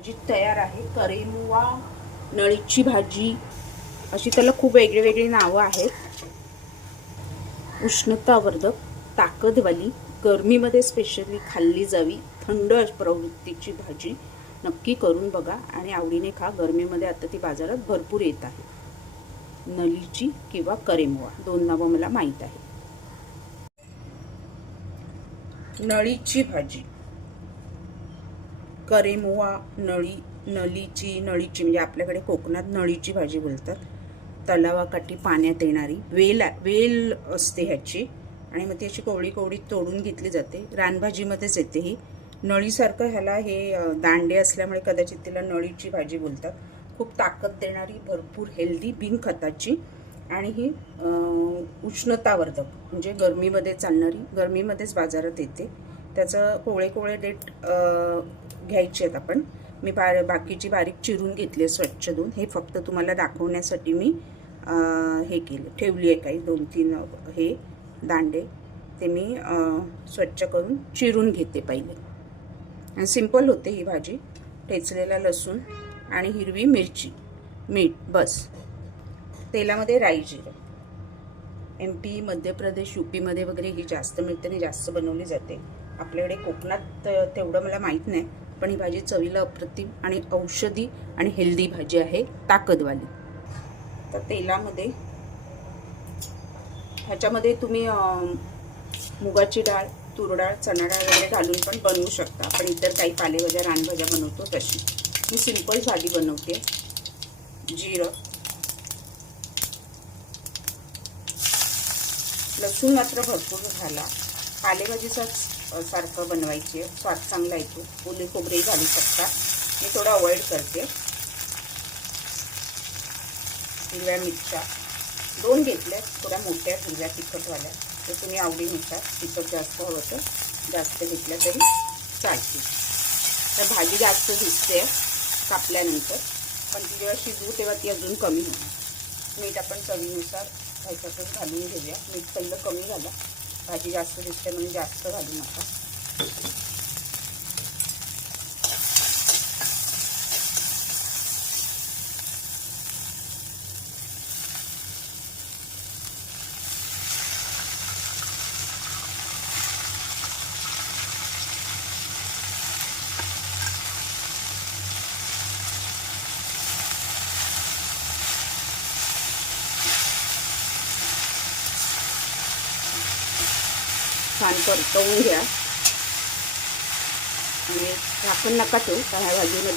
भाजी तयार आहे. करेमुवा नळीची भाजी, अशी त्याला खूप वेगळी वेगळी नावं आहेत. उष्णतावर्धक, ताकदवाली, गरमीमध्ये स्पेशली खाल्ली जावी थंड प्रवृत्तीची भाजी नक्की करून बघा आणि आवडीने खा. गरमीमध्ये आता ती बाजारात भरपूर येत आहे. नळीची किंवा करेमुवा दोन नावं मला माहीत आहे. नळीची भाजी, करेमुवा, नळीची म्हणजे आपल्याकडे कोकणात नळीची भाजी बोलतात. तलावाकाठी पाण्यात येणारी वेल असते ह्याची आणि मग ती अशी कोवळी कोवळी तोडून घेतली जाते. रानभाजीमध्येच येते ही. नळीसारखं ह्याला हे दांडे असल्यामुळे कदाचित तिला नळीची भाजी बोलतात. खूप ताकद देणारी, भरपूर हेल्दी, बिनखताची आणि ही उष्णतावर्धक म्हणजे गरमीमध्ये चालणारी, गरमीमध्येच बाजारात येते. त्याचं कोवळे कोवळे देठ घ्यायचे आहेत आपण. मी बाकीची बारीक चिरून घेतली आहे स्वच्छ धुवून. हे फक्त तुम्हाला दाखवण्यासाठी मी हे केलं, ठेवली आहे काही 2-3 हे दांडे, ते मी स्वच्छ करून चिरून घेते पहिले. आणि सिंपल होते ही भाजी. ठेचलेला लसूण आणि हिरवी मिरची, मीठ, बस. तेलामध्ये राई जिरं. MP, मध्य प्रदेश, UPमध्ये वगैरे ही जास्त मिळते आणि जास्त बनवली जाते. आपल्याकडे कोकणात तेवढं मला माहीत नाही, पण ही भाजी चवीला अप्रतिम आणि औषधी आणि हेल्दी भाजी आहे, ताकदवाली. तर तेलामध्ये ह्याच्यामध्ये तुम्ही मुगाची डाळ, तूर डाळ, चणा डाळ वगैरे घालून पण बनवू शकता. आपण इतर काही पालेभाज्या, रानभाज्या बनवतो तशी. मी सिंपल भाजी बनवते. जिरं, लसूण मात्र भरपूर घाला. पालेभाजीचाच सारखं बनवायची आहे, स्वाद चांगला येतो. ओले खोबरेही घालू शकता, मी थोडं अवॉइड करते. हिरव्या मिरच्या 2 घेतल्या, थोड्या मोठ्या हिरव्या तिखटवाल्या. ते तुम्ही आवडीनुसार, तिखट जास्त हवं तर जास्त घेतल्या तरी चालते. तर भाजी जास्त दिसते कापल्यानंतर, पण ती जेव्हा शिजवू तेव्हा ती अजून कमी होणार. मीठ आपण चवीनुसार ह्याच्यातच घालून घेऊया. मीठ पहिलं कमी घाला, भाजी जास्त दिसते म्हणून जास्त घालू नका. छान परतवून घ्या आणि झाकण नका ठेवू, त्या भाजीमध्ये